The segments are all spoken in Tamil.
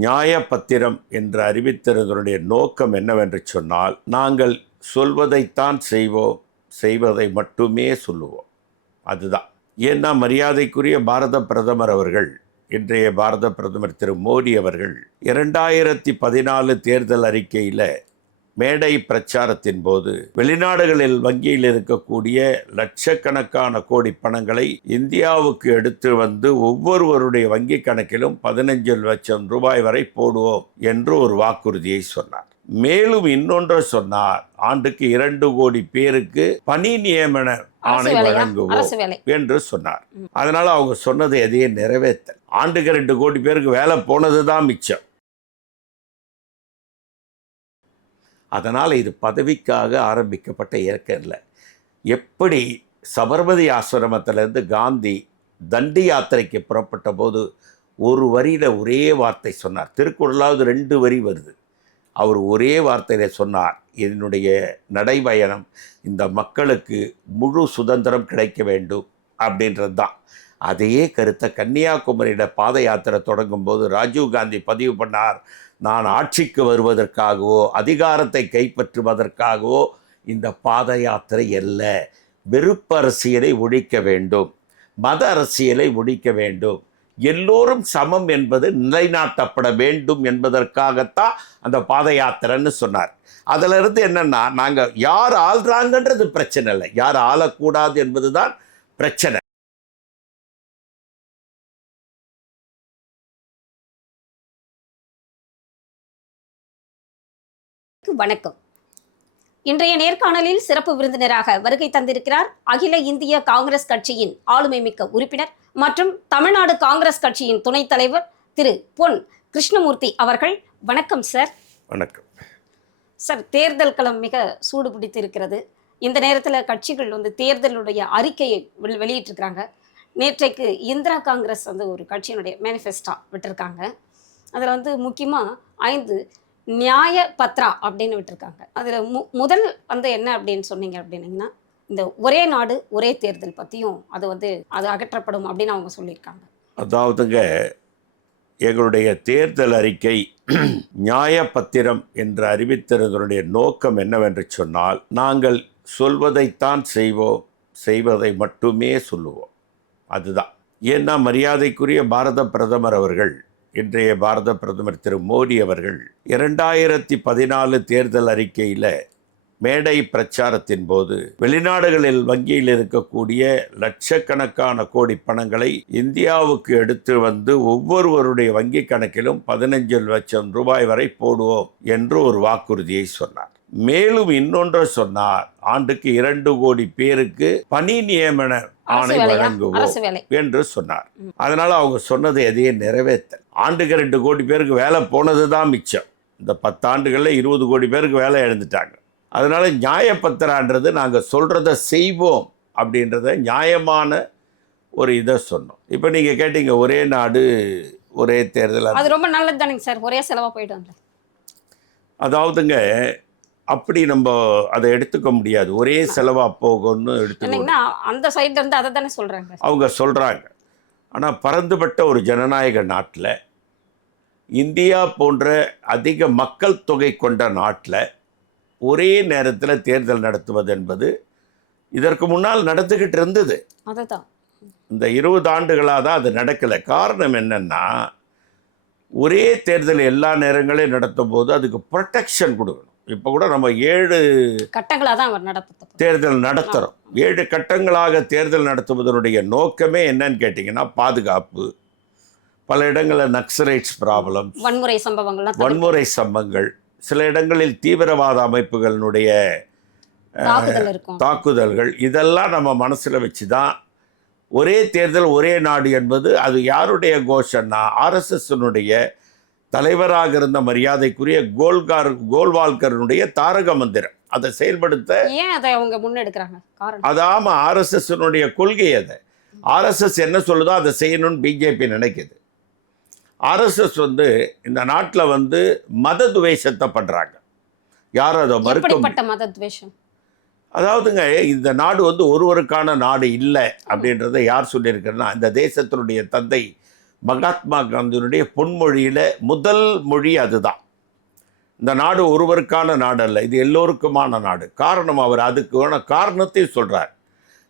நியாயப்பத்திரம் என்று அறிவித்திருந்தனுடைய நோக்கம் என்னவென்று சொன்னால் நாங்கள் சொல்வதைத்தான் செய்வோம் செய்வதை மட்டுமே சொல்லுவோம். அதுதான். ஏன்னா மரியாதைக்குரிய பாரத பிரதமர் அவர்கள் இன்றைய பாரத பிரதமர் திரு மோடி அவர்கள் இரண்டாயிரத்தி பதினாலு தேர்தல் அறிக்கையில் மேடை பிரச்சாரத்தின் போது வெளிநாடுகளில் வங்கியில் இருக்கக்கூடிய லட்சக்கணக்கான கோடி பணங்களை இந்தியாவுக்கு எடுத்து வந்து ஒவ்வொருவருடைய வங்கி கணக்கிலும் பதினஞ்சு லட்சம் ரூபாய் வரை போடுவோம் என்று ஒரு வாக்குறுதியை சொன்னார். மேலும் இன்னொன்று சொன்னார் ஆண்டுக்கு இரண்டு கோடி பேருக்கு பணி நியமன ஆணை வழங்குவோம் என்று சொன்னார். அதனால அவங்க சொன்னதை எதையும் நிறைவேற்றல். ஆண்டுக்கு ரெண்டு கோடி பேருக்கு வேலை போனது தான் மிச்சம். அதனால் இது பதவிக்காக ஆரம்பிக்கப்பட்ட இயக்கம் இல்லை எப்படி சபர்மதி ஆசிரமத்திலேருந்து காந்தி தண்டி யாத்திரைக்கு புறப்பட்ட போது ஒரு வரியில் ஒரே வார்த்தை சொன்னார். திருக்குறளாவது ரெண்டு வரி வருது. அவர் ஒரே வார்த்தையில் சொன்னார் என்னுடைய நடைபயணம் இந்த மக்களுக்கு முழு சுதந்திரம் கிடைக்க வேண்டும் அப்படின்றது தான். அதே கருத்தை கன்னியாகுமரியோட பாத யாத்திரை தொடங்கும் போது ராஜீவ் காந்தி பதிவு பண்ணார் நான் ஆட்சிக்கு வருவதற்காகவோ அதிகாரத்தை கைப்பற்றுவதற்காகவோ இந்த பாத யாத்திரை அல்ல. வெறுப்பு அரசியலை ஒழிக்க வேண்டும். மத அரசியலை ஒழிக்க வேண்டும். எல்லோரும் சமம் என்பது நிலைநாட்டப்பட வேண்டும் என்பதற்காகத்தான் அந்த பாத யாத்திரைன்னு சொன்னார். அதிலிருந்து என்னென்னா நாங்கள் யார் ஆள்றாங்கன்றது பிரச்சனை இல்லை. யார் ஆளக்கூடாது என்பது தான் பிரச்சனை. வணக்கம். இன்றைய நேர்காணலில் சிறப்பு விருந்தினராக வருகை தந்திருக்கிறார் அகில இந்திய காங்கிரஸ் கட்சியின் ஆளுமை மிக்க உறுப்பினர் மற்றும் தமிழ்நாடு காங்கிரஸ் கட்சியின் துணைத் தலைவர் திரு பொன் கிருஷ்ணமூர்த்தி அவர்கள். வணக்கம் சார். வணக்கம். சார் தேர்தல் களம் மிக சூடு பிடித்திருக்கிறது. இந்த நேரத்தில் கட்சிகள் வந்து தேர்தலுடைய அறிக்கையை வெளி- வெளியிட்டிருக்கிறாங்க. நேற்றைக்கு இந்திரா காங்கிரஸ் வந்து ஒரு கட்சியினுடைய மேனிஃபெஸ்டா விட்டிருக்காங்க. அதில் வந்து முக்கியமாக ஐந்து நியாய பத்ரா அப்படின்னு விட்டுருக்காங்க. அதில் மு முதல் வந்து என்ன அப்படின்னு சொன்னீங்க அப்படின்னீங்கன்னா இந்த ஒரே நாடு ஒரே தேர்தல் பற்றியும் அது வந்து அது அகற்றப்படும் அப்படின்னு அவங்க சொல்லியிருக்காங்க. அதாவதுங்க எங்களுடைய தேர்தல் அறிக்கை நியாயப்பத்திரம் என்று அறிவித்திருந்தனுடைய நோக்கம் என்னவென்று சொன்னால் நாங்கள் சொல்வதைத்தான் செய்வோம் செய்வதை மட்டுமே சொல்லுவோம். அதுதான். ஏன்னா மரியாதைக்குரிய பாரத பிரதமர் அவர்கள் இன்றைய பாரத பிரதமர் திரு மோடி அவர்கள் இரண்டாயிரத்தி பதினாலு தேர்தல் அறிக்கையில் மேடை பிரச்சாரத்தின் போது வெளிநாடுகளில் வங்கியில் இருக்கக்கூடிய லட்சக்கணக்கான கோடி பணங்களை இந்தியாவுக்கு எடுத்து வந்து ஒவ்வொருவருடைய வங்கி கணக்கிலும் பதினஞ்சு லட்சம் ரூபாய் வரை போடுவோம் என்று ஒரு வாக்குறுதியை சொன்னார். மேலும் இன்னொன்று சொன்னார். ஆண்டுக்கு இரண்டு கோடி பேருக்கு பணி நியமன ஆணை வழங்குவோம் என்று சொன்னார். அதனால அவங்க சொன்னதை எதையும் நிறைவேற்றல் ஆண்டுக்கு ரெண்டு கோடி பேருக்கு வேலை போனது தான் மிச்சம். இந்த பத்தாண்டுகளில் இருபது கோடி பேருக்கு வேலை இழந்துட்டாங்க. அதனால நியாயப்பத்திரான்றது நாங்கள் சொல்கிறத செய்வோம் அப்படின்றத நியாயமான ஒரு இதை சொன்னோம். இப்போ நீங்கள் கேட்டீங்க ஒரே நாடு ஒரே தேர்தல் அது ரொம்ப நல்லது தானேங்க சார் ஒரே செலவாக போயிட்டு அதாவதுங்க அப்படி நம்ம அதை எடுத்துக்க முடியாது. ஒரே செலவாக போகும்னு எடுத்துக்க என்னங்கன்னா அந்த சைடுல இருந்து அதை தானே சொல்றாங்க. அவங்க சொல்கிறாங்க ஆனால் பறந்துபட்ட ஒரு ஜனநாயக நாட்டில் இந்தியா போன்ற அதிக மக்கள் தொகை கொண்ட நாட்டில் ஒரே நேரத்தில் தேர்தல் நடத்துவது என்பது இதற்கு முன்னால் நடந்துக்கிட்டு இருந்தது. அதுதான். இந்த இருபது ஆண்டுகளாக தான் அது நடக்கலை. காரணம் என்னென்னா ஒரே தேர்தல் எல்லா நேரங்களையும் நடத்தும் போது அதுக்கு ப்ரொடெக்ஷன் கொடுக்கணும். இப்போ கூட நம்ம ஏழு கட்டங்களா தான் அவர் நடத்த தேர்தல் நடத்துகிறோம் ஏழு கட்டங்களாக தேர்தல் நடத்துவதனுடைய நோக்கமே என்னன்னு கேட்டிங்கன்னா பாதுகாப்பு பல இடங்களில் நக்சலைட்ஸ் ப்ராப்ளம் வன்முறை சம்பவங்கள்லாம் தவிர்க்க- வன்முறை சம்பவங்கள் சில இடங்களில் தீவிரவாத அமைப்புகளினுடைய தாக்குதல்கள் இதெல்லாம் நம்ம மனசில் வச்சு தான் ஒரே தேர்தல் ஒரே நாடு என்பது அது யாருடைய கோஷன்னா ஆர்எஸ்எஸ்னுடைய தலைவராக இருந்த மரியாதைக்குரிய கோல்கார் கோல்வால்கரனுடைய தாரக மந்திரம். அதை செயல்படுத்த ஏன் அதை அவங்க முன்னெடுக்கிறாங்க? காரணம்? அது ஆமாம் ஆர்எஸ்எஸ்னுடைய கொள்கை அது. ஆர்எஸ்எஸ் என்ன சொல்லுதோ அதை செய்யணும்னு பிஜேபி நினைக்குது. ஆர்எஸ்எஸ் வந்து இந்த நாட்டில் வந்து மத துவேஷத்தை பண்ணுறாங்க யாரும் அதை மறுக்க எப்படிப்பட்ட மத துவேஷம் அதாவதுங்க இந்த நாடு வந்து ஒருவருக்கான நாடு இல்லை அப்படின்றத யார் சொல்லியிருக்கிறன்னா இந்த தேசத்தினுடைய தந்தை மகாத்மா காந்தியினுடைய பொன்மொழியில முதல் மொழி அதுதான். இந்த நாடு ஒருவருக்கான நாடு அல்ல இது எல்லோருக்குமான நாடு. காரணம் அவர் அதுக்கான காரணத்தை சொல்றார்.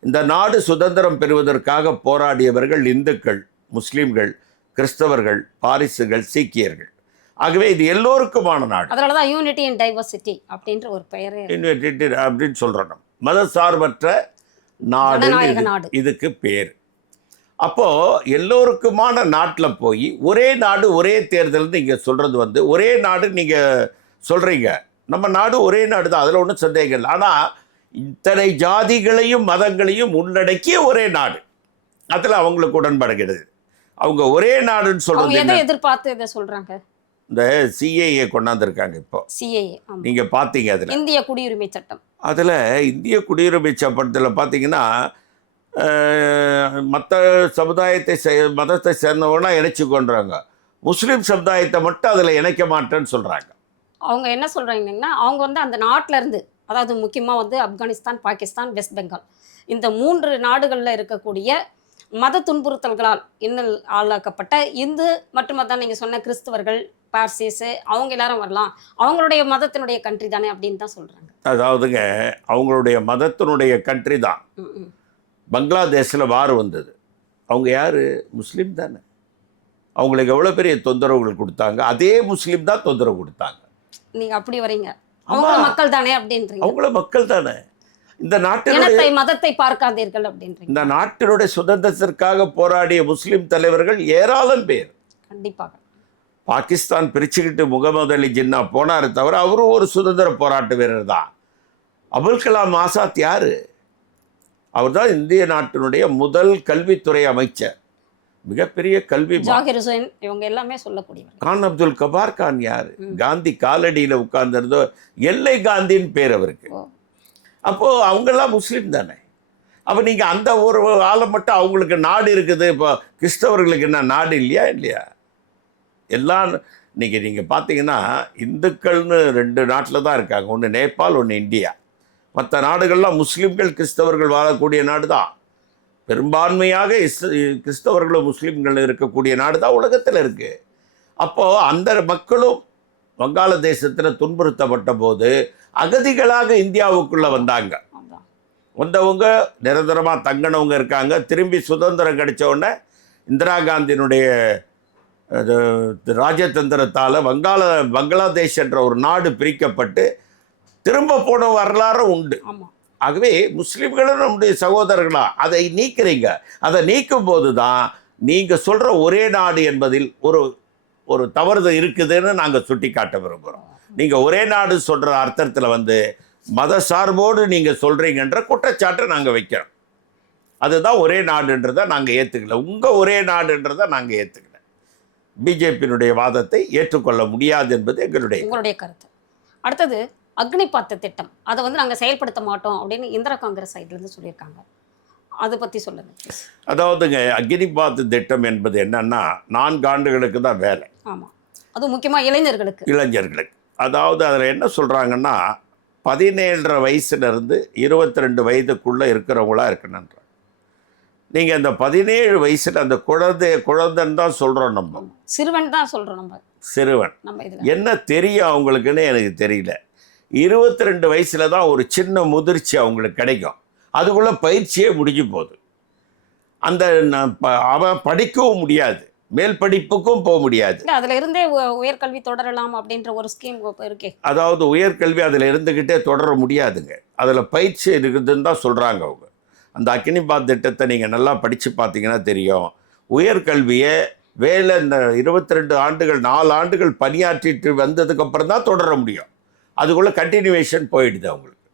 இந்த நாடு சுதந்திரம் பெறுவதற்காக போராடியவர்கள் இந்துக்கள் முஸ்லிம்கள் கிறிஸ்தவர்கள் பாரிசுகள் சீக்கியர்கள். ஆகவே இது எல்லோருக்குமான நாடு. அதனாலதான் யூனிட்டி அண்ட் டைவர்சிட்டி அப்படின்ற ஒரு பெயரே United அப்படின்னு. மதசார்பற்ற நாடு ஜனநாயக நாடு. இதுக்கு பேர். அப்போ எல்லோருக்குமான நாட்டில் போய் ஒரே நாடு ஒரே தேர்தல் நீங்க சொல்றது வந்து ஒரே நாடு நீங்க சொல்றீங்க. நம்ம நாடு ஒரே நாடு தான் அதில் ஒன்றும் சந்தேகம் இல்லை. ஆனால் இத்தனை ஜாதிகளையும் மதங்களையும் உள்ளடக்கிய ஒரே நாடு. அதில் அவங்களுக்கு உடன்பாடு கிடையாது. அவங்க ஒரே நாடுன்னு என்ன? எதிர்பார்த்து இதை சொல்றாங்க? இந்த சிஏஏ கொண்டாந்துருக்காங்க இப்போ. சிஏஏ நீங்க பார்த்தீங்க அதில். இந்திய குடியுரிமை சட்டம். அதில் இந்திய குடியுரிமை சட்டத்தில் பார்த்தீங்கன்னா மற்ற சமுதாயத்தை மதத்தை சேர்ந்தவங்கன்னா இணைச்சு கொண்டுறாங்க. முஸ்லீம் சமுதாயத்தை மட்டும் அதில் இணைக்க மாட்டேன்னு சொல்கிறாங்க அவங்க என்ன சொல்றாங்கன்னா அவங்க வந்து அந்த நாட்டுல இருந்து அதாவது முக்கியமா வந்து ஆப்கானிஸ்தான் பாகிஸ்தான் வெஸ்ட் பெங்கால் இந்த மூன்று நாடுகள்ல இருக்கக்கூடிய மத துன்புறுத்தல்களால் இன்னல் ஆளாக்கப்பட்ட இந்து மற்றும் அதான் நீங்க சொன்ன கிறிஸ்தவர்கள் பார்சிஸ் அவங்க எல்லாரும் வரலாம். அவங்களுடைய மதத்தினுடைய கண்ட்ரி தானே அப்படின்னு தான் சொல்றாங்க. அதாவதுங்க அவங்களுடைய மதத்தினுடைய கண்ட்ரி தான். பங்களாதேஷில் வார் வந்தது. அவங்க யார்? முஸ்லீம் தானே. அவங்களுக்கு எவ்வளோ பெரிய தொந்தரவுகள் கொடுத்தாங்க? அதே முஸ்லீம் தான் தொந்தரவு கொடுத்தாங்க. நீங்க அப்படி வரீங்க. ஆமா. அவங்க மக்கள் தானே அப்படின்றீங்க. அவங்கள மக்கள் தானே. இந்த நாட்டினுடைய மதத்தை பார்க்காதீர்கள் அப்படின்றீங்க. இந்த நாட்டினுடைய சுதந்திரத்திற்காக போராடிய முஸ்லீம் தலைவர்கள் ஏராளம் பேர். கண்டிப்பாக. பாகிஸ்தான் பிரிச்சுக்கிட்டு முகமது அலி ஜின்னா போனாரு தவிர அவரும் ஒரு சுதந்திர போராட்ட வீரர் தான். அபுல் கலாம் ஆசாத் யாரு? அவர்தான் இந்திய நாட்டினுடைய முதல் கல்வித்துறை அமைச்சர். மிகப்பெரிய கல்வி இவங்க எல்லாமே சொல்லக்கூடியவர். கான் அப்துல் கபார் கான் யாரு. காந்தி காலடியில் உட்கார்ந்திருந்தோ எல்லை காந்தின்னு பேர் அவருக்கு. ஓ. அப்போ அவங்கெல்லாம் முஸ்லீம் தானே. அப்போ நீங்க அந்த ஒரு ஆளை மட்டும் அவங்களுக்கு நாடு இருக்குது இப்போ கிறிஸ்தவர்களுக்கு என்ன நாடு இல்லையா இல்லையா? எல்லாம் இன்னைக்கு நீங்க பார்த்தீங்கன்னா இந்துக்கள்னு ரெண்டு நாட்டில் தான் இருக்காங்க. ஒன்று நேபாள் ஒன்று இந்தியா. மற்ற நாடுகள்லாம் முஸ்லீம்கள் கிறிஸ்தவர்கள் வாழக்கூடிய நாடு தான் பெரும்பான்மையாக இஸ் கிறிஸ்தவர்களும் முஸ்லீம்கள் இருக்கக்கூடிய நாடு தான் உலகத்தில் இருக்கு. அப்போ அந்த மக்களும் வங்காளதேசத்தில் துன்புறுத்தப்பட்ட போது அகதிகளாக இந்தியாவுக்குள்ள வந்தாங்க. வந்தவங்க நிரந்தரமாக தங்கினவங்க இருக்காங்க. திரும்பி சுதந்திரம் கிடைச்ச உடனே இந்திரா காந்தியினுடைய ராஜதந்திரத்தால் வங்காள பங்களாதேஷ் என்ற ஒரு நாடு பிரிக்கப்பட்டு திரும்ப போன வரலாறு உண்டு. ஆகவே முஸ்லிம்களும் நம்முடைய சகோதரர்களா அதை நீக்கிறீங்க. அதை நீக்கும் போது தான் நீங்கள் சொல்கிற ஒரே நாடு என்பதில் ஒரு ஒரு தவறுதல் இருக்குதுன்னு நாங்கள் சுட்டி காட்ட விரும்புகிறோம் நீங்கள் ஒரே நாடு சொல்கிற அர்த்தத்தில் வந்து மத சார்போடு நீங்கள் சொல்கிறீங்கன்ற குற்றச்சாட்டை நாங்கள் வைக்கிறோம். அதுதான் ஒரே நாடுன்றதை நாங்கள் ஏற்றுக்கல உங்கள் ஒரே நாடுன்றதை நாங்கள் ஏற்றுக்கல பிஜேபியினுடைய வாதத்தை ஏற்றுக்கொள்ள முடியாது என்பது எங்களுடைய உங்களுடைய கருத்து. அடுத்தது அக்னிபாத்த திட்டம். அதை வந்து நாங்க செயல்படுத்த மாட்டோம் அப்படின்னு இந்திரா காங்கிரஸ் சைடுல இருந்து சொல்லியிருக்காங்க. அதை பத்தி சொல்லுங்க. Please. அதாவதுங்க அக்னிபாத் திட்டம் என்பது என்னன்னா நான்கு ஆண்டுகளுக்கு தான் வேலை. ஆமா. அது முக்கியமா இளைஞர்களுக்கு. இளைஞர்களுக்கு. அதாவது அதில் என்ன சொல்கிறாங்கன்னா பதினேழரை வயசுலேருந்து இருபத்தி ரெண்டு வயதுக்குள்ளே இருக்கிறவங்களா இருக்கணுன்ற நீங்கள் அந்த பதினேழு வயசில் அந்த குழந்தை குழந்தைன்னு தான் சொல்கிறோம் நம்ம. சிறுவன் தான் சொல்றோம் நம்ம. சிறுவன். நம்ம என்ன தெரியும் அவங்களுக்குன்னு எனக்கு தெரியல. இருபத்தி ரெண்டு வயசில் தான் ஒரு சின்ன முதிர்ச்சி அவங்களுக்கு கிடைக்கும். அதுக்குள்ளே பயிற்சியே முடிஞ்சு போகுது. அந்த அவன் படிக்கவும் முடியாது. மேல் படிப்புக்கும் போக முடியாது. அதுல இருந்தே உயர்கல்வி தொடரலாம் அப்படின்ற ஒரு ஸ்கீம் இருக்கே. அதாவது உயர்கல்வி அதில் இருந்துக்கிட்டே தொடர முடியாதுங்க. அதில் பயிற்சி இருக்குதுன்னு தான் சொல்கிறாங்க அவங்க. அந்த அக்னிபாத் திட்டத்தை நீங்கள் நல்லா படித்து பார்த்தீங்கன்னா தெரியும். உயர்கல்வியை வேலை இந்த இருபத்தி ரெண்டு ஆண்டுகள் நாலு ஆண்டுகள் பணியாற்றிட்டு வந்ததுக்கப்புறம் தான் தொடர முடியும். அதுக்குள்ளே கண்டினியூவேஷன் போயிடுது அவங்களுக்கு.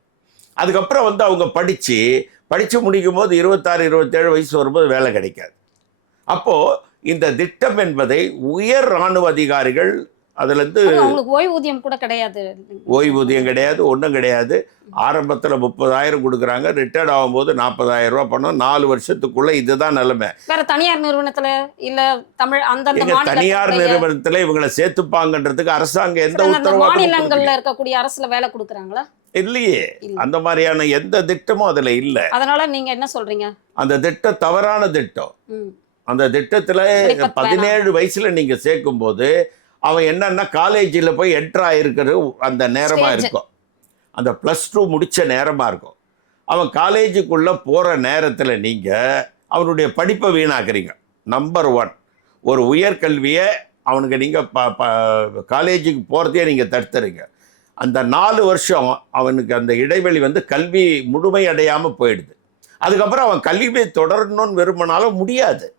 அதுக்கப்புறம் வந்து அவங்க படித்து படித்து முடிக்கும் போது இருபத்தாறு இருபத்தேழு வயசு வரும்போது வேலை கிடைக்காது. அப்போது இந்த திட்டம் என்பதை உயர் இராணுவ அதிகாரிகள் அதுலேருந்து அவங்களுக்கு ஓய்வூதியம் கூட கிடையாது. ஓய்வூதியம் கிடையாது ஒன்றும் கிடையாது. ஆரம்பத்தில் முப்பதாயிரம் கொடுக்குறாங்க ரிட்டையர்ட் ஆகும்போது நாற்பதாயிரம் ரூபாய் பணம் நாலு வருஷத்துக்குள்ள இதுதான் நிலைமை. வேற தனியார் நிறுவனத்துல இல்ல தமிழ் எங்க தனியார் நிறுவனத்தில் இவங்களை சேர்த்துப்பாங்கன்றதுக்கு அரசாங்கம் எந்த அந்த உத்தரவாதமும் மாநிலங்கள்ல. இருக்கக்கூடிய அரசுல வேலை கொடுக்குறாங்களா? இல்லையே. இல்ல. அந்த மாதிரியான எந்த திட்டமும் அதில் இல்லை. அதனால நீங்க என்ன சொல்றீங்க? அந்த திட்டம் தவறான திட்டம். அந்த திட்டத்தில் பதினேழு வயசுல நீங்க சேர்க்கும்போது அவன் என்னன்னா காலேஜில் போய் என்ட்ரு ஆகிருக்கிறது அந்த நேரமா Stage. இருக்கும். அந்த ப்ளஸ் டூ முடிச்ச நேரமா இருக்கும். அவன் காலேஜுக்குள்ள போற நேரத்துல நீங்க அவனுடைய படிப்பை வீணாக்குறீங்க. நம்பர் ஒன் ஒரு உயர்கல்வியை அவனுக்கு நீங்க ப ப- காலேஜுக்கு போறதையே நீங்க தடுத்துறீங்க. அந்த நாலு வருஷம் அவனுக்கு அந்த இடைவெளி வந்து கல்வி முழுமையடையாம போயிடுது. அதுக்கப்புறம் அவன் கல்வியை தொடரணும்னு விரும்பினாலும் முடியாது.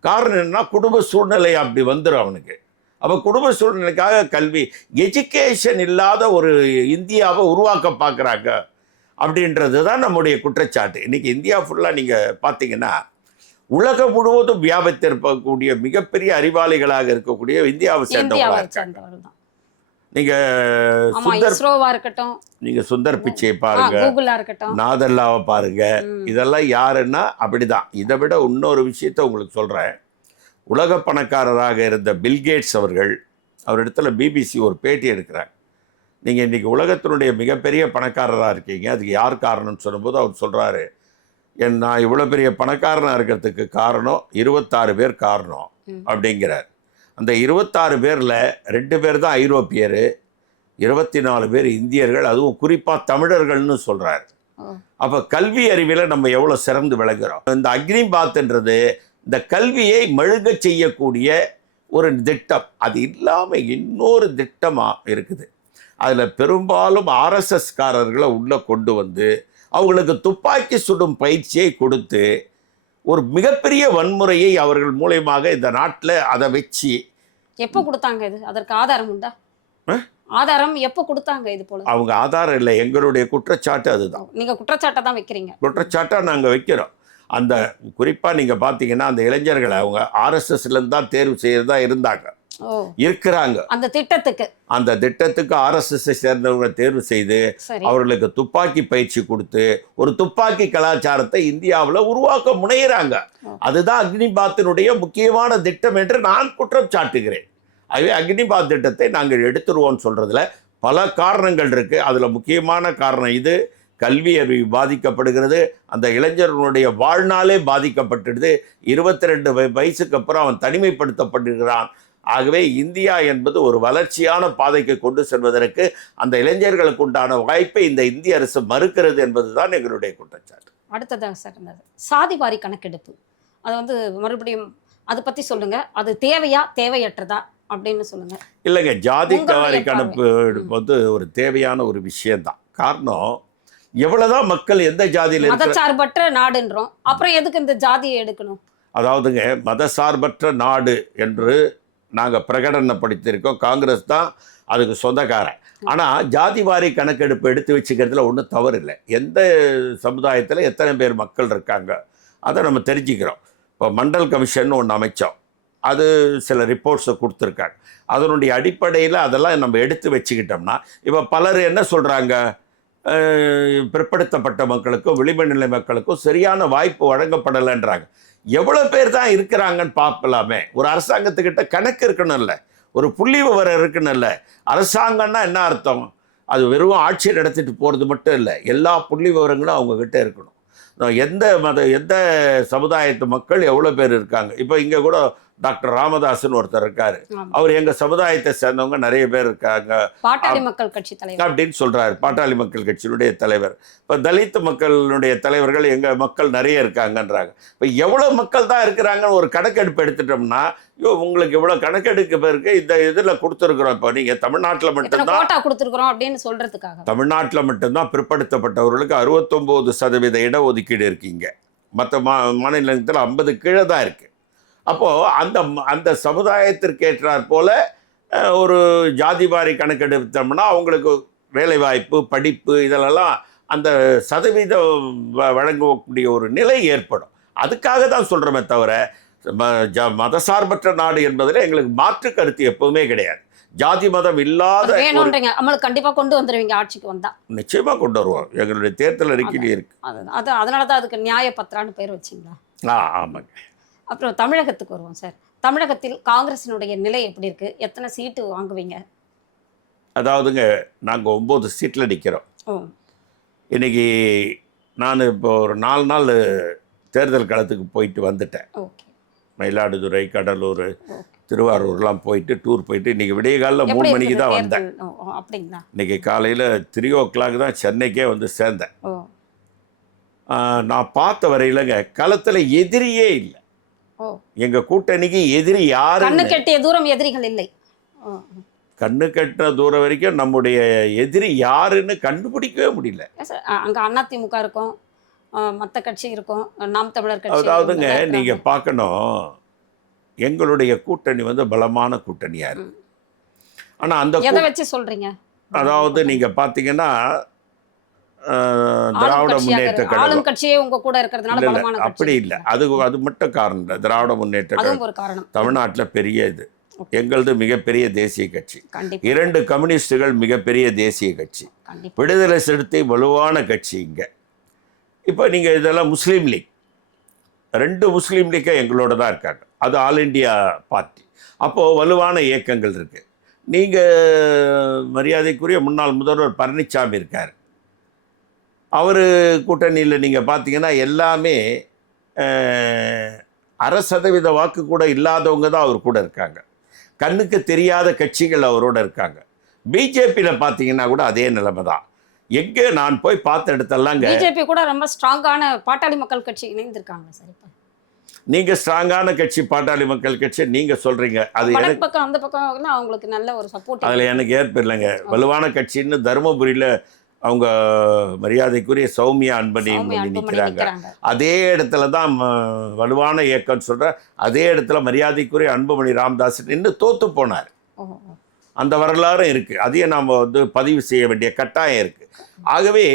காரணம் என்னன்னா குடும்ப சூழ்நிலை அப்படி வந்துடும் அவனுக்கு. அப்போ குடும்ப சூழ்நிலைக்காக கல்வி எஜுகேஷன் இல்லாத ஒரு இந்தியாவை உருவாக்க பார்க்குறாங்க அப்படின்றது தான் நம்முடைய குற்றச்சாட்டு. இன்னைக்கு இந்தியா ஃபுல்லாக நீங்கள் பார்த்தீங்கன்னா உலகம் முழுவதும் வியாபித்திருக்கக்கூடிய மிகப்பெரிய அறிவாளிகளாக இருக்கக்கூடிய இந்தியாவை சேர்ந்தவர்கள் நீங்கள் சுந்தர் இருக்கட்டும் நீங்கள் சுந்தர் பிச்சையை பாருங்க. நாதல்லாவை பாருங்க. இதெல்லாம் யாருன்னா அப்படிதான். இதை விட இன்னொரு விஷயத்த உங்களுக்கு சொல்கிறேன் உலக பணக்காரராக இருந்த பில்கேட்ஸ் அவர்கள் அவரிடத்துல பிபிசி ஒரு பேட்டி எடுக்கிறார் நீங்கள் இன்றைக்கி உலகத்தினுடைய மிகப்பெரிய பணக்காரராக இருக்கீங்க அதுக்கு யார் காரணம்னு சொல்லும்போது அவர் சொல்கிறாரு என் நான் இவ்வளோ பெரிய பணக்காரனாக இருக்கிறதுக்கு காரணம் இருபத்தாறு பேர் காரணம். அப்படிங்கிறார் அந்த இருபத்தாறு பேரில் ரெண்டு பேர் தான் ஐரோப்பியர் இருபத்தி நாலு பேர் இந்தியர்கள் அதுவும் குறிப்பாக தமிழர்கள்னு சொல்கிறார். அப்போ கல்வி அறிவில் நம்ம எவ்வளோ சிறந்து விளங்குறோம் இந்த அக்னி பாத்ன்றது இந்த கல்வியை மழுக செய்யக்கூடிய ஒரு திட்டம். அது இல்லாமல் இன்னொரு திட்டமாக இருக்குது. அதில் பெரும்பாலும் ஆர்எஸ்எஸ் காரர்களை உள்ளே கொண்டு வந்து அவங்களுக்கு துப்பாக்கி சுடும் பயிற்சியை கொடுத்து ஒரு மிகப்பெரிய வன்முறையை அவர்கள் மூலயமாக இந்த நாட்டில் அதை வச்சு எப்போ கொடுத்தாங்க இது? அதற்கு ஆதாரம் உண்டா? ஆதாரம் எப்போ கொடுத்தாங்க இது போல? அவங்க ஆதாரம் இல்லை. எங்களுடைய குற்றச்சாட்டு அதுதான். நீங்க குற்றச்சாட்டை தான் வைக்கிறீங்க. குற்றச்சாட்டாக நாங்கள் வைக்கிறோம். அந்த குறிப்பாக நீங்கள் பார்த்தீங்கன்னா அந்த இளைஞர்களை அவங்க ஆர்எஸ்எஸ்லேருந்து தான் தேர்வு செய்யறதா இருந்தாங்க. இருக்கிறாங்க. அந்த திட்டத்துக்கு. அந்த திட்டத்துக்கு ஆர்எஸ்எஸ்ஸை சேர்ந்தவங்களை தேர்வு செய்து அவர்களுக்கு துப்பாக்கி பயிற்சி கொடுத்து ஒரு துப்பாக்கி கலாச்சாரத்தை இந்தியாவில் உருவாக்க முனைகிறாங்க. அதுதான் அக்னிபாத்தினுடைய முக்கியமான திட்டம் என்று நான் குற்றம் சாட்டுகிறேன். ஆகவே அக்னிபாத் திட்டத்தை நாங்கள் எடுத்துருவோம்னு சொல்றதுல பல காரணங்கள் இருக்கு. அதுல முக்கியமான காரணம் இது. கல்வி அறிவு பாதிக்கப்படுகிறது. அந்த இளைஞர்களுடைய வாழ்நாளே பாதிக்கப்பட்டுடுது. இருபத்தி ரெண்டு வயசுக்கு அப்புறம் அவன் தனிமைப்படுத்தப்படுகிறான் ஆகவே இந்தியா என்பது ஒரு வளர்ச்சியான பாதைக்கு கொண்டு செல்வதற்கு அந்த இளைஞர்களுக்கு உண்டான வாய்ப்பை இந்த இந்திய அரசு மறுக்கிறது என்பதுதான் எங்களுடைய குற்றச்சாட்டு. அடுத்ததாக சார் இந்த சாதிவாரி கணக்கெடுப்பு. அது வந்து மறுபடியும் அதை பத்தி சொல்லுங்க. அது தேவையா தேவையற்றதா அப்படின்னு சொல்லுங்க. இல்லைங்க ஜாதி வாரி. கணக்கு வந்து ஒரு தேவையான ஒரு விஷயம்தான். காரணம் எவ்வளவுதான் மக்கள் எந்த ஜாதியில் மதச்சார்பற்ற நாடுன்றோம். அப்புறம் எதுக்கு இந்த ஜாதியை எடுக்கணும்? அதாவதுங்க மதசார்பற்ற நாடு என்று நாங்கள் பிரகடனப்படுத்தியிருக்கோம். காங்கிரஸ் தான் அதுக்கு சொந்தக்காரன். ஆனால் ஜாதி வாரி கணக்கெடுப்பு எடுத்து வச்சுக்கிறதுல ஒன்றும் தவறு இல்லை எந்த சமுதாயத்தில் எத்தனை பேர் மக்கள் இருக்காங்க அதை நம்ம தெரிஞ்சுக்கிறோம். இப்போ மண்டல் கமிஷன் ஒன்று அமைச்சோம். அது சில ரிப்போர்ட்ஸை கொடுத்துருக்காங்க. அதனுடைய அடிப்படையில் அதெல்லாம் நம்ம எடுத்து வச்சுக்கிட்டோம்னா இப்போ பலர் என்ன சொல்கிறாங்க பிற்படுத்தப்பட்ட மக்களுக்கும் விளிம்புநிலை மக்களுக்கும் சரியான வாய்ப்பு வழங்கப்படலைன்றாங்க. எவ்வளோ பேர் தான் இருக்கிறாங்கன்னு பார்க்கலாமே. ஒரு அரசாங்கத்துக்கிட்ட கணக்கு இருக்கணும்ல. ஒரு புள்ளி விவரம் இருக்கணும்ல. அரசாங்கம்னா என்ன அர்த்தம்? அது வெறும் ஆட்சி நடத்திட்டு போகிறது மட்டும் இல்லை. எல்லா புள்ளி விவரங்களும் அவங்கக்கிட்ட இருக்கணும். எந்த மத எந்த சமுதாயத்து மக்கள் எவ்வளோ பேர் இருக்காங்க? இப்போ இங்கே கூட டாக்டர் ராமதாஸ்னு ஒருத்தர் இருக்காரு. அவர் எங்கள் சமுதாயத்தை சேர்ந்தவங்க நிறைய பேர் இருக்காங்க. பாட்டாளி மக்கள் கட்சி தலைவர். அப்படின்னு சொல்றாரு. பாட்டாளி மக்கள் கட்சியினுடைய தலைவர். இப்போ தலித் மக்களுடைய தலைவர்கள் எங்க மக்கள் நிறைய இருக்காங்கன்றாங்க. இப்போ எவ்வளவு மக்கள் தான் இருக்கிறாங்கன்னு ஒரு கணக்கெடுப்பு எடுத்துட்டோம்னா ஐயோ உங்களுக்கு இவ்வளவு கணக்கெடுப்பு இருக்கு இந்த இதில் கொடுத்துருக்குறோம். இப்போ நீங்க தமிழ்நாட்டில் மட்டும்தான் கொடுத்துருக்குறோம் அப்படின்னு சொல்றதுக்காக. தமிழ்நாட்டில் மட்டும்தான் பிற்படுத்தப்பட்டவர்களுக்கு அறுபத்தொம்போது சதவீத இடஒதுக்கீடு இருக்கீங்க மற்ற மா மாநிலத்தில் ஐம்பது கீழே தான் இருக்கு. அப்போது அந்த அந்த சமுதாயத்திற்கு ஏற்றாற் போல ஒரு ஜாதி வாரி கணக்கெடுத்தோம்னா அவங்களுக்கு வேலைவாய்ப்பு படிப்பு இதிலெல்லாம் அந்த சதவீதம் வழங்கக்கூடிய ஒரு நிலை ஏற்படும். அதுக்காக தான் சொல்கிறோமே தவிர மதசார்பற்ற நாடு என்பதில் எங்களுக்கு மாற்று கருத்து எப்பவுமே கிடையாது. ஜாதி மதம் இல்லாத நம்மளுக்கு கண்டிப்பா கொண்டு வந்துருவீங்க ஆட்சிக்கு வந்தா. நிச்சயமா கொண்டு வருவோம். எங்களுடைய தேர்தல் அறிக்கையிலே இருக்கு. அது அது அதனால தான் அதுக்கு நியாய பத்திரான்னு பேர் வச்சிங்களா? ஆ ஆமாங்க. அப்புறம் தமிழகத்துக்கு வருவோம் சார். தமிழகத்தில் காங்கிரசினுடைய நிலை எப்படி இருக்கு? எத்தனை சீட்டு வாங்குவீங்க? அதாவதுங்க நாங்கள் ஒம்பது சீட்டில் நிற்கிறோம் இன்னைக்கு நான் இப்போ ஒரு நாலு நாள் தேர்தல் களத்துக்கு போயிட்டு வந்துட்டேன். ஓகே. மயிலாடுதுறை கடலூர் திருவாரூர்லாம் போயிட்டு டூர் போயிட்டு இன்னைக்கு விடிய காலைல மூணு மணிக்கு இருக்குது தான் வந்தேன். அப்படிங்களா? இன்னைக்கு காலையில் த்ரீ ஓ கிளாக் தான் சென்னைக்கே வந்து சேர்ந்தேன். நான் பார்த்த வரையிலங்க களத்தில் எதிரியே இல்லை. ஓ. எங்கள் கூட்டணிக்கு எதிரி யாரு கண்ணு கெட்டிய தூரம் எதிரிகள் இல்லை. கண்ணு கட்டின தூரம் வரைக்கும் நம்முடைய எதிரி யாருன்னு கண்டுபிடிக்கவே முடியல. அங்க அதிமுக இருக்கும். மற்ற கட்சி இருக்கும். நாம் தமிழர் கட்சி அதாவதுங்க நீங்க. பார்க்கணும். எங்களுடைய கூட்டணி வந்து பலமான கூட்டணியா இருக்கு. ஆனா அந்த எதை வச்சு சொல்றீங்க? அதாவது நீங்க பாத்தீங்கன்னா திராவிட முன்னேற்ற கழகம். கட்சியே உங்க கூட இருக்கிறதுனால அப்படி இல்லை. அது அது மட்டும் காரணம் இல்லை. திராவிட முன்னேற்ற கழகம். ஒரு காரணம். தமிழ்நாட்டுல பெரிய இது. எங்களது மிகப்பெரிய தேசிய கட்சி. இரண்டு கம்யூனிஸ்டுகள் மிகப்பெரிய தேசிய கட்சி. விடுதலை சிறுத்தை வலுவான கட்சி இங்க. இப்போ நீங்க இதெல்லாம் முஸ்லீம் லீக். ரெண்டு முஸ்லீம் லீக்கை எங்களோட தான் இருக்காங்க. அது ஆல் இண்டியா பார்ட்டி. அப்போது வலுவான இயக்கங்கள் இருக்கு. நீங்க மரியாதைக்குரிய முன்னாள் முதல்வர் பழனிசாமி இருக்கார். அவர் கூட்டணியில் நீங்கள் பார்த்தீங்கன்னா எல்லாமே அரை சதவீத வாக்கு கூட இல்லாதவங்க தான் அவர் கூட இருக்காங்க. கண்ணுக்கு தெரியாத கட்சிகள் அவரோட இருக்காங்க. பிஜேபியில் பார்த்தீங்கன்னா கூட அதே நிலைமை தான். எங்கே நான் போய் பார்த்த இடத்தெல்லாங்க பிஜேபி கூட ரொம்ப ஸ்ட்ராங்கான பாட்டாளி மக்கள் கட்சி இணைந்திருக்காங்க சார் இப்ப. நீங்க ஸ்ட்ராங்கான கட்சி பாட்டாளி மக்கள் கட்சி நீங்க சொல்றீங்க. அது எனக்கு பக்கம் அந்த பக்கம் அவங்களுக்கு நல்ல ஒரு சப்போர்ட் அதுல எனக்கு ஏற்ப இல்லைங்க. வலுவான கட்சின்னு தருமபுரியில அவங்க மரியாதைக்குரிய சௌமியா அன்பணி நிற்கிறாங்க அதே இடத்துல தான் வலுவான இயக்கம்னு சொல்ற அதே இடத்துல மரியாதைக்குரிய அன்புமணி ராமதாஸ் நின்று தோத்து போனார். அந்த வரலாறும் இருக்கு. அதையும் நாம் வந்து பதிவு செய்ய வேண்டிய கட்டாயம் இருக்கு. ஆகவே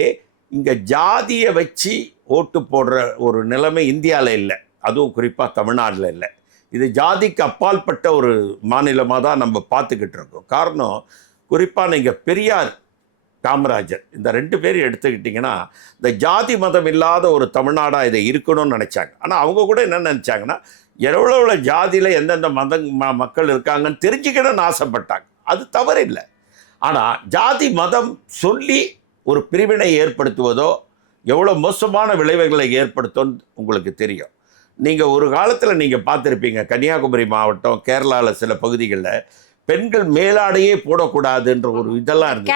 இங்க ஜாதியை வச்சு ஓட்டு போடுற ஒரு நிலைமை இந்தியாவில் இல்லை. அதுவும் குறிப்பாக தமிழ்நாட்டில் இல்லை. இது ஜாதிக்கு அப்பாற்பட்ட ஒரு மாநிலமாக தான் நம்ம பார்த்துக்கிட்டு இருக்கோம். காரணம் குறிப்பாக நீங்கள் பெரியார் காமராஜர். இந்த ரெண்டு பேர் எடுத்துக்கிட்டிங்கன்னா இந்த ஜாதி மதம் இல்லாத ஒரு தமிழ்நாடாக இதை இருக்கணும்னு நினச்சாங்க. ஆனால் அவங்க கூட என்ன நினச்சாங்கன்னா எவ்வளோ எவ்வளோ ஜாதியில் எந்தெந்த மத ம- மக்கள் இருக்காங்கன்னு தெரிஞ்சுக்கணும்னு ஆசைப்பட்டாங்க அது தவறு இல்லை ஆனால் ஜாதி மதம் சொல்லி ஒரு பிரிவினை ஏற்படுத்துவதோ எவ்வளோ மோசமான விளைவுகளை ஏற்படுத்தும் உங்களுக்கு தெரியும். நீங்கள் ஒரு காலத்தில் நீங்கள் பார்த்துருப்பீங்க கன்னியாகுமரி மாவட்டம் கேரளாவில் சில பகுதிகளில் பெண்கள் மேலாடையே போடக்கூடாதுன்ற ஒரு இதெல்லாம் இருந்தது.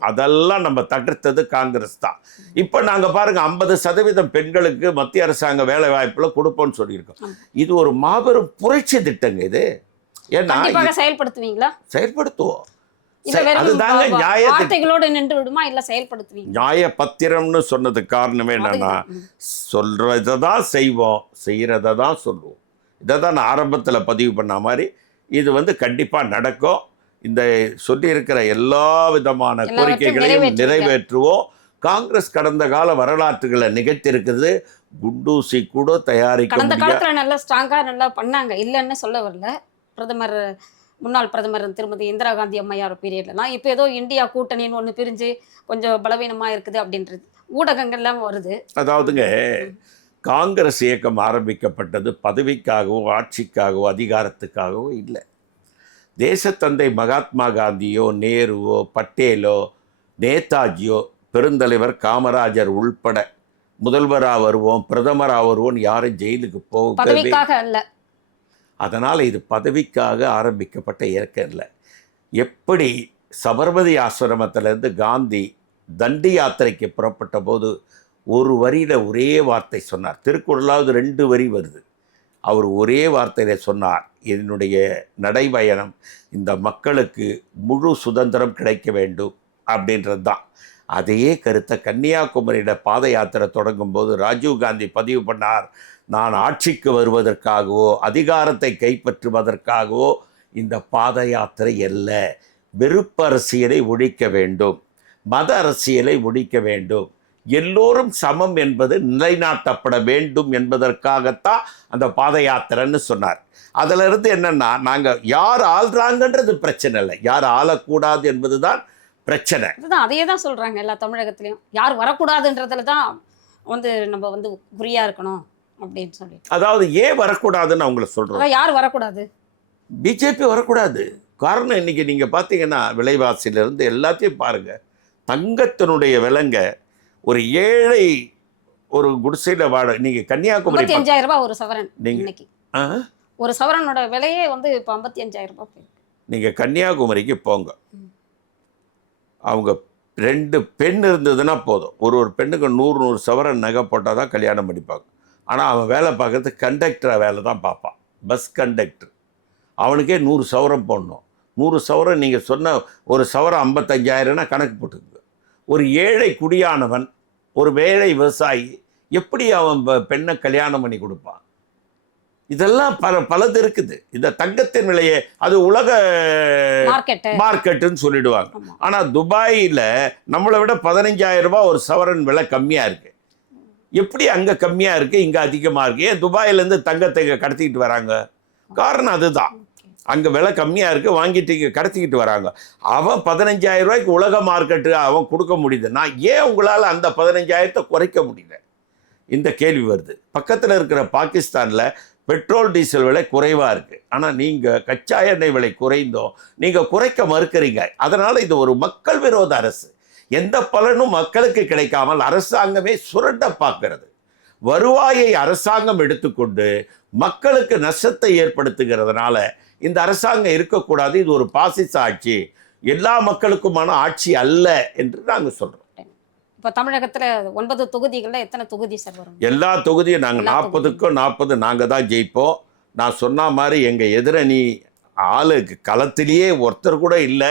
அதெல்லாம் நம்ம தகர்த்தது காங்கிரஸ் தான். இப்போ நாங்கள் பாருங்க ஐம்பது சதவீதம் பெண்களுக்கு மத்திய அரசாங்க வேலை வாய்ப்புல கொடுப்போம்னு சொல்லியிருக்கோம். இது ஒரு மாபெரும் புரட்சி திட்டங்க இது. ஏன்னா செயல்படுத்துவீங்களா? செயல்படுத்துவோம். இல்ல சரி, வெறும் அதுதாங்க வா- நியாயத்தை வார்த்தைகளோடு நின்று விடுமா? இல்ல செயல்படுத்துவீங்க நியாய பத்திரம்னு சொன்னதுக்கு காரணமே என்னன்னா. சொல்றதை தான் செய்வோம் செய்கிறத தான் சொல்லுவோம். இதை தான் நான் ஆரம்பத்தில் பதிவு பண்ண மாதிரி இது வந்து கண்டிப்பாக நடக்கும். இந்த சொல்லியிருக்கிற எல்லா விதமான கோரிக்கைகளையும். நிறைவேற்றுவோம். காங்கிரஸ் கடந்த கால வரலாற்றுகளை நிகழ்த்திருக்கிறது குண்டூசி கூட தயாரிக்க கடந்த காலத்துல நல்லா ஸ்ட்ராங்கா நல்லா பண்ணாங்க. இல்லைன்னு சொல்ல வரல. பிரதமர் முன்னாள் பிரதமர் திருமதி இந்திரா காந்தி அம்மையார் பீரியட்லலாம் இப்போ ஏதோ இந்தியா கூட்டணின்னு ஒன்று பிரிஞ்சு கொஞ்சம் பலவீனமா இருக்குது அப்படின்றது. ஊடகங்கள்லாம் வருது. அதாவதுங்க காங்கிரஸ் இயக்கம் ஆரம்பிக்கப்பட்டது பதவிக்காகவோ ஆட்சிக்காகவோ அதிகாரத்துக்காகவோ இல்லை. தேசத்தந்தை மகாத்மா காந்தியோ நேருவோ பட்டேலோ நேதாஜியோ பெருந்தலைவர் காமராஜர் உள்பட முதல்வராக வருவோம் பிரதமராக வருவோம் யாரும் ஜெயிலுக்கு அல்ல. அதனால் இது பதவிக்காக ஆரம்பிக்கப்பட்ட இயக்கம் இல்லை. எப்படி சபர்மதி ஆசிரமத்திலேருந்து காந்தி தண்டி யாத்திரைக்கு புறப்பட்ட போது ஒரு வரியில் ஒரே வார்த்தை சொன்னார். திருக்குறளாவது ரெண்டு வரி வருது. அவர் ஒரே வார்த்தையில் சொன்னார் என்னுடைய நடைபயணம் இந்த மக்களுக்கு முழு சுதந்திரம் கிடைக்க வேண்டும் அப்படின்றது தான் அதையே கருத்தை கன்னியாகுமரியில் பாத யாத்திரை தொடங்கும் போது ராஜீவ் காந்தி பதிவு பண்ணார் நான் ஆட்சிக்கு வருவதற்காகவோ அதிகாரத்தை கைப்பற்றுவதற்காகவோ இந்த பாத யாத்திரை அல்ல. வெறுப்பு அரசியலை ஒழிக்க வேண்டும். மத அரசியலை ஒழிக்க வேண்டும். எல்லோரும் சமம் என்பது நிலைநாட்டப்பட வேண்டும் என்பதற்காகத்தான் அந்த பாத யாத்திரைன்னு சொன்னார். அதுல இருந்து என்னன்னா நாங்க யார் ஆள்றாங்கன்றது பிரச்சனை இல்லை. யார் ஆளக்கூடாது என்பதுதான் பிரச்சனை. அதுதான் அதையே தான் சொல்றாங்க எல்லா தமிழகத்திலையும். யார் வரக்கூடாதுன்றதுல தான் வந்து நம்ம வந்து குறியா இருக்கணும் அப்படின்னு சொல்லி அதாவது ஏன் வரக்கூடாதுன்னு அவங்கள அதான் யார் வரக்கூடாது? பிஜேபி வரக்கூடாது. காரணம் இன்னைக்கு நீங்க பார்த்தீங்கன்னா விலைவாசியிலிருந்து எல்லாத்தையும் பாருங்க. தங்கத்தினுடைய விலைங்க ஒரு ஏழை ஒரு குடிசையில் வாட நீங்கள் கன்னியாகுமரி அஞ்சாயிரம் ரூபாய் ஒரு சவரன் நீங்க- இன்னைக்கு. ஆ? ஒரு சவரனோட விலையே வந்து இப்போ ஐம்பத்தி அஞ்சாயிரம் ரூபாய் நீங்கள் கன்னியாகுமரிக்கு போங்க. அவங்க ரெண்டு பெண் இருந்ததுன்னா போதும். ஒரு ஒரு பெண்ணுக்கு நூறு நூறு சவரன் நகை போட்டால் தான் கல்யாணம் பண்ணிப்பாங்க. ஆனால் அவன் வேலை பார்க்கறது கண்டக்டர் வேலை தான் பார்ப்பான். பஸ் கண்டக்டர் அவனுக்கே நூறு சவரம் போடணும். நூறு சவரம் நீங்கள் சொன்ன ஒரு சவரம் ஐம்பத்தஞ்சாயிரம்னா கணக்கு போட்டுக்கோங்க. ஒரு ஏழை குடியானவன் ஒரு வேலை விவசாயி எப்படி அவன் பெண்ணை கல்யாணம் பண்ணி கொடுப்பான்? இதெல்லாம் பல பலது இருக்குது. இந்த தங்கத்தின் விலையை அது உலக மார்க்கெட்டு மார்க்கெட்டுன்னு சொல்லிடுவாங்க. ஆனால் துபாயில் நம்மளை விட பதினஞ்சாயிரம் ரூபாய் ஒரு சவரன் விலை கம்மியாக இருக்கு. எப்படி அங்கே கம்மியாக இருக்கு இங்கே அதிகமாக இருக்கு? ஏன் துபாயிலேருந்து தங்கத்தை இங்கே கடத்திக்கிட்டு வராங்க? காரணம் அதுதான். அங்கே விலை கம்மியாக இருக்குது வாங்கிட்டு கடத்திக்கிட்டு வராங்க. அவன் பதினஞ்சாயிரம் ரூபாய்க்கு உலக மார்க்கெட்டு அவன் கொடுக்க முடியுதுன்னா ஏன் உங்களால் அந்த பதினஞ்சாயிரத்தை குறைக்க முடியல? இந்த கேள்வி வருது. பக்கத்தில் இருக்கிற பாகிஸ்தானில் பெட்ரோல் டீசல் விலை குறைவாக இருக்குது ஆனால் நீங்கள் கச்சா எண்ணெய் விலை குறைந்தோம். நீங்கள் குறைக்க மறுக்கிறீங்க. அதனால் இது ஒரு மக்கள் விரோத அரசு. எந்த பலனும் மக்களுக்கு கிடைக்காமல் அரசாங்கமே சுரண்ட பார்க்கிறது. வருவாயை அரசாங்கம் எடுத்துக்கொண்டு மக்களுக்கு நஷ்டத்தை ஏற்படுத்துகிறதுனால இந்த அரசாங்கம் இருக்கக்கூடாது இது ஒரு பாசிச ஆட்சி. எல்லா மக்களுக்குமான ஆட்சி அல்ல என்று நாங்கள் சொல்கிறோம் இப்போ தமிழகத்துல ஒன்பது தொகுதிகள்ல எத்தனை தொகுதி சார் வரும்? எல்லா தொகுதியும் நாங்கள் நாற்பதுக்கும் நாற்பது நாங்கள் தான் ஜெயிப்போம். நான் சொன்ன மாதிரி எங்கள் எதிரணி ஆளு களத்திலேயே ஒருத்தர் கூட இல்லை.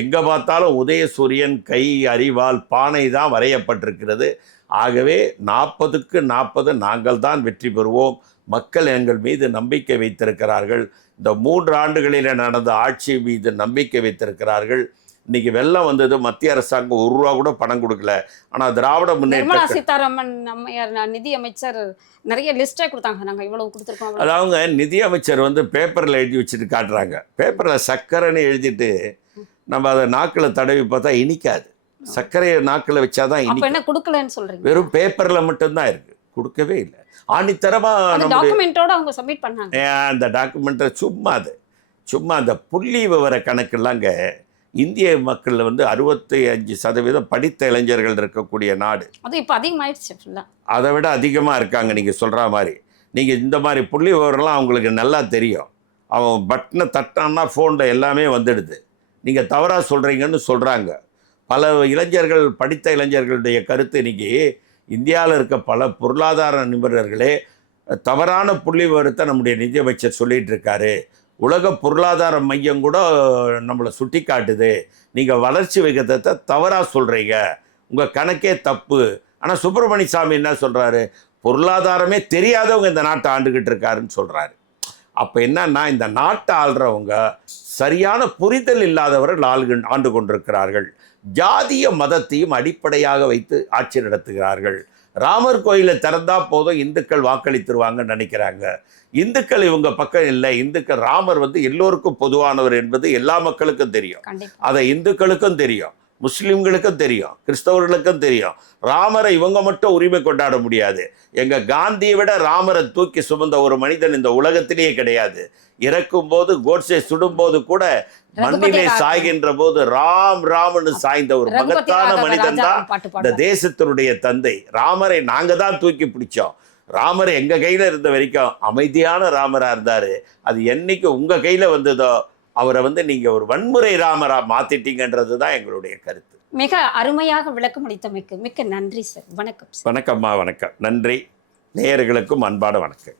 எங்கே பார்த்தாலும் உதயசூரியன் கை அறிவால் பானை தான் வரையப்பட்டிருக்கிறது. ஆகவே நாற்பதுக்கு நாற்பது நாங்கள் தான் வெற்றி பெறுவோம். மக்கள் எங்கள் மீது நம்பிக்கை வைத்திருக்கிறார்கள். இந்த மூன்று ஆண்டுகளில் நடந்த ஆட்சி மீது நம்பிக்கை வைத்திருக்கிறார்கள். இன்னைக்கு வெள்ளம் வந்தது மத்திய அரசாங்கம் ஒரு ரூபா கூட பணம் கொடுக்கல. ஆனால் திராவிட முன்னேற்ற சீதாராமன் அம்மையார் ந- நிதி அமைச்சர் நிறைய லிஸ்டே கொடுத்தாங்க. நாங்க இவ்வளவு கொடுத்துருக்கோம். அவ்வளவு அது அவங்க நிதியமைச்சர் வந்து பேப்பரில் எழுதி வச்சுட்டு காட்டுறாங்க. பேப்பரில் சர்க்கரைன்னு எழுதிட்டு நம்ம அதை நாக்கில் தடவி பார்த்தா இனிக்காது. சர்க்கரையை நாக்கில் வச்சாதான் இனிக்கும். என்ன கொடுக்கலன்னு சொல்றீங்க? வெறும் பேப்பரில் மட்டும்தான் இருக்கு. கொடுக்கவே இல்லை. ஆணித்தரமாக அந்த நம்முடைய டாக்குமெண்டோட அவங்க சப்மிட் பண்ணாங்க. அந்த டாக்குமெண்ட்டை சும்மா அது. சும்மா அந்த புள்ளி விவர கணக்கெல்லாங்க இந்திய மக்களில் வந்து அறுபத்தி அஞ்சு சதவீதம் படித்த இளைஞர்கள் இருக்கக்கூடிய நாடு. அது இப்போ அதிகமாயிடுச்சு ஃபுல்லா அதை விட அதிகமாக இருக்காங்க நீங்கள் சொல்கிற மாதிரி. நீங்கள் இந்த மாதிரி புள்ளி விவரம்லாம் அவங்களுக்கு நல்லா தெரியும். அவன் பட்டனை தட்டான்னா ஃபோனில் எல்லாமே வந்துடுது. நீங்கள் தவறாக சொல்கிறீங்கன்னு சொல்கிறாங்க பல இளைஞர்கள் படித்த இளைஞர்களுடைய கருத்து இன்னைக்கு இந்தியாவில் இருக்க பல பொருளாதார நிபுணர்களே தவறான புள்ளி விவரத்தை நம்முடைய நிதியமைச்சர் சொல்லிட்டு இருக்காரு உலக பொருளாதார மையம் கூட நம்மளை சுட்டி காட்டுது. நீங்கள் வளர்ச்சி விகிதத்தை தவறாக சொல்கிறீங்க உங்கள் கணக்கே தப்பு. ஆனால் சுப்பிரமணிய சாமி என்ன சொல்கிறாரு பொருளாதாரமே தெரியாதவங்க இந்த நாட்டை ஆண்டுகிட்டு இருக்காருன்னு சொல்கிறாரு அப்போ என்னன்னா இந்த நாட்டை ஆள்றவங்க சரியான புரிதல் இல்லாதவர்கள் ஆள்கின் ஆண்டு கொண்டிருக்கிறார்கள். ஜாதிய மதத்தையும் அடிப்படையாக வைத்து ஆட்சி நடத்துகிறார்கள். ராமர் கோயிலை திறந்தா போதும் இந்துக்கள் வாக்களித்துருவாங்கன்னு நினைக்கிறாங்க. இந்துக்கள் இவங்க பக்கம் இல்லை. இந்துக்கள் ராமர் வந்து எல்லோருக்கும் பொதுவானவர் என்பது எல்லா மக்களுக்கும் தெரியும். அதை இந்துக்களுக்கும் தெரியும். முஸ்லிம்களுக்கும் தெரியும் கிறிஸ்தவர்களுக்கும் தெரியும். ராமரை இவங்க மட்டும் உரிமை கொண்டாட முடியாது. எங்க காந்தியை விட ராமரை தூக்கி சுமந்த ஒரு மனிதன் இந்த உலகத்திலேயே கிடையாது. இறக்கும் போது கோட்ஸை சுடும்போது கூட மண்ணிலே. சாய்கின்ற போது ராம் ராம்னு சாய்ந்த ஒரு மகத்தான மனிதன் தான் இந்த தேசத்தினுடைய தந்தை. ராமரை நாங்க தான் தூக்கி பிடிச்சோம். ராமர் எங்க கையில இருந்த வரைக்கும் அமைதியான ராமரா இருந்தாரு. அது என்னைக்கு உங்க கையில வந்ததோ அவரை வந்து நீங்க ஒரு வன்முறை ராமரா மாத்திட்டீங்கன்றது தான் எங்களுடைய கருத்து. மிக அருமையாக விளக்கம் அளித்தமைக்கு மிக்க நன்றி சார். வணக்கம் வணக்கம்மா வணக்கம். நன்றி. நேயர்களுக்கும் அன்பான வணக்கம்.